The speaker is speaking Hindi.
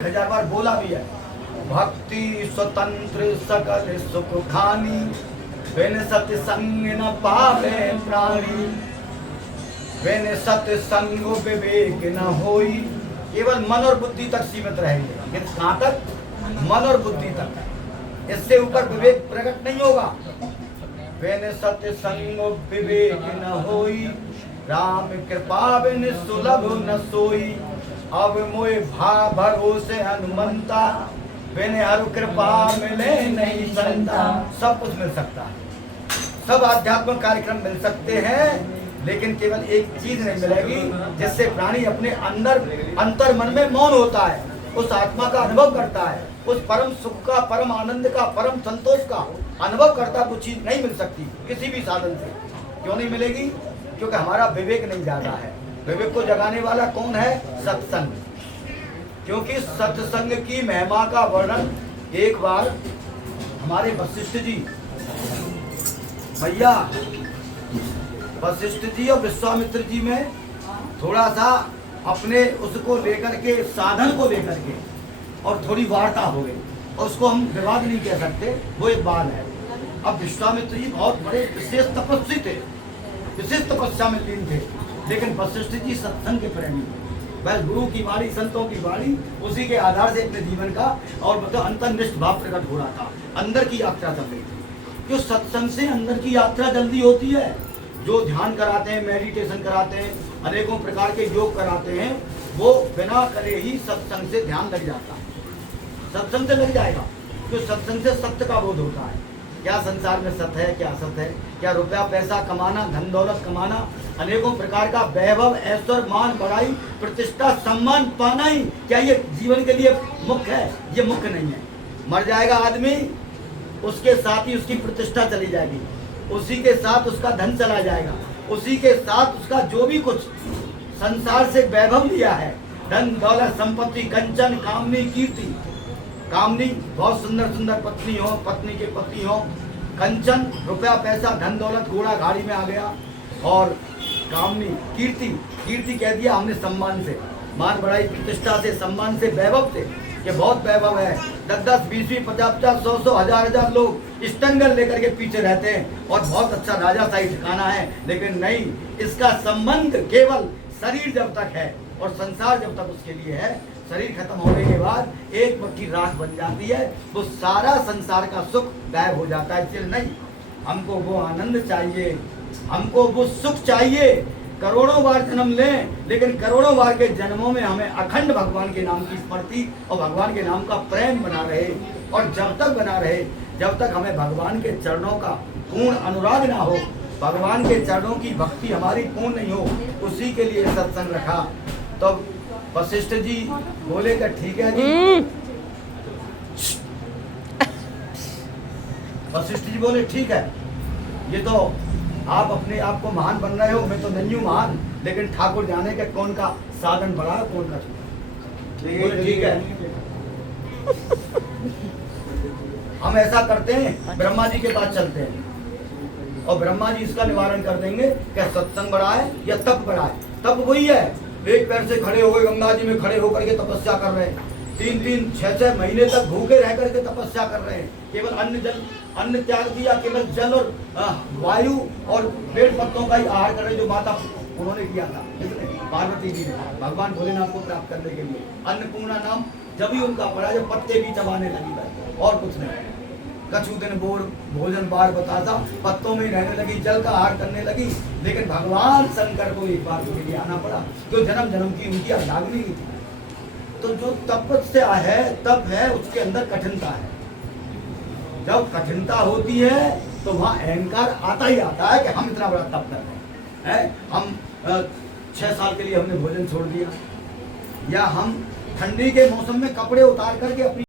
हजार बार बोला भी है। भक्ति स्वतंत्र सकल सुख खानी, बिन सत्संग न पावे प्राणी, बिन सत्संग विवेक न होई। केवल मन और बुद्धि तक सीमित रहेंगे। ये कहाँ तक? मन और बुद्धि तक। इससे ऊपर विवेक प्रकट नहीं होगा। बिन सत्संग विवेक न होई, राम कृपा बिन सुलभ न सोई। अब मोए भा भरोसे हनुमंता, बिन हरु कृपा मिले नहीं संता। सब कुछ मिल सकता है, सब आध्यात्मिक कार्यक्रम मिल सकते हैं, लेकिन केवल एक चीज नहीं मिलेगी जिससे प्राणी अपने अंदर अंतर मन में मौन होता है, उस आत्मा का अनुभव करता है, उस परम सुख का, परम आनंद का, परम संतोष का अनुभव करता। कुछ चीज नहीं मिल सकती किसी भी साधन से। क्यों नहीं मिलेगी? क्योंकि हमारा विवेक नहीं जागा है। विवेक को जगाने वाला कौन है? सत्संग। क्योंकि सत्संग की महिमा का वर्णन एक बार हमारे वशिष्ठ जी, भैया वशिष्ठ जी और विश्वामित्र जी में थोड़ा सा अपने उसको लेकर के, साधन को लेकर के और थोड़ी वार्ता हो गई, और उसको हम विवाद नहीं कह सकते, वो एक बात है। अब विश्वामित्र जी बहुत बड़े विशेष तपस्वी थे, विशेष तपस्या में लीन थे, लेकिन वशिष्ठ जी सत्संग के प्रेमी थे। बस गुरु की वाणी, संतों की वाणी, उसी के आधार से अपने जीवन का और मतलब अंतर्निष्ठ भाव प्रकट हो रहा था। अंदर की यात्रा चल रही थी। जो सत्संग से अंदर की यात्रा जल्दी होती है। जो ध्यान कराते हैं, मेडिटेशन कराते हैं, अनेकों प्रकार के योग कराते हैं, वो बिना करे ही सत्संग से ध्यान लग जाता है, सत्संग से लग जाएगा। जो सत्संग से सत्य का बोध होता है, क्या संसार में सत्य है, क्या असत्य है, क्या रुपया पैसा कमाना, धन दौलत कमाना, अनेकों प्रकार का वैभव, ऐश्वर्य, मान, बड़ाई, प्रतिष्ठा, सम्मान पाना ही क्या ये जीवन के लिए मुख्य है? ये मुख्य नहीं है। मर जाएगा आदमी, उसके साथ ही उसकी प्रतिष्ठा चली जाएगी, उसी के साथ उसका धन चला जाएगा, उसी के साथ उसका जो भी कुछ संसार से वैभव लिया है, धन दौलत संपत्ति, कंचन, कामनी, कीर्ति। कामनी बहुत सुंदर सुंदर पत्नी हो, पत्नी के पति हो, कंचन रुपया पैसा धन दौलत घोड़ा गाड़ी में आ गया, और कामनी कीर्ति, कीर्ति कह दिया हमने सम्मान से, मान बढ़ाई, प्रतिष्ठा से, सम्मान से, वैभव से। ये बहुत वैभव है। 10-10, 20-20, 50-50, 100-100, 1000-1000 लोग स्टंगल लेकर के पीछे रहते हैं, और बहुत अच्छा राजाशाही ठिकाना है, लेकिन नहीं, इसका संबंध केवल शरीर जब तक है और संसार जब तक उसके लिए है। शरीर खत्म होने के बाद एक मट्टी राख बन जाती है, वो सारा संसार का सुख गायब हो जाता है। इसलिए नहीं, हमको वो आनंद चाहिए, हमको वो सुख चाहिए। करोड़ों बार जन्म लें, लेकिन करोड़ों बार के जन्मों में हमें अखंड भगवान के नाम की स्मृति और भगवान के नाम का प्रेम बना रहे। और जब तक बना रहे, जब तक हमें भगवान के चरणों का पूर्ण अनुराग ना हो, भगवान के चरणों की भक्ति हमारी पूर्ण नहीं हो, उसी के लिए सत्संग रखा। तो वशिष्ठ जी बोले कि ठीक है जी। वशिष्ठ जी बोले ठीक है, ये तो आप अपने आप को महान बन रहे हो, मैं तो नहीं हूँ महान, लेकिन ठाकुर जाने के कौन का साधन बढ़ा, कौन का छोटा। बोले ठीक है, हम ऐसा करते हैं, ब्रह्मा जी के पास चलते हैं, और ब्रह्मा जी इसका निवारण कर देंगे। क्या सत्संग बढ़ाए या तप बढ़ाए? तप वही है, एक पैर से खड़े हो गए, गंगा जी में खड़े होकर के तपस्या कर रहे हैं, 3-3, 6-6 महीने तक भूखे रह करके तपस्या कर रहे हैं। केवल अन्न त्याग दिया, केवल जल और वायु और पेड़ पत्तों का ही आहार कर रहे, जो माता उन्होंने किया था, पार्वती जी ने भगवान भोलेनाथ को प्राप्त करने के लिए। अन्नपूर्णा नाम जब ही उनका पड़ा जब पत्ते भी चबाने लगी भाई, और कुछ नहीं। कछु दिन बोर भोजन बार बताता, पत्तों में ही रहने लगी, जल का आहार करने लगी। लेकिन भगवान शंकर को एक बार के लिए आना पड़ा, जो जन्म जन्म की उनकी अवधाग्नि थी। तो जो तपस्या है, तप है, उसके अंदर कठिनता है। जब कठिनता होती है तो वहाँ अहंकार आता ही आता है कि हम इतना बड़ा तप कर रहे हैं। हम 6 साल के लिए हमने भोजन छोड़ दिया, या हम ठंडी के मौसम में कपड़े उतार करके अपनी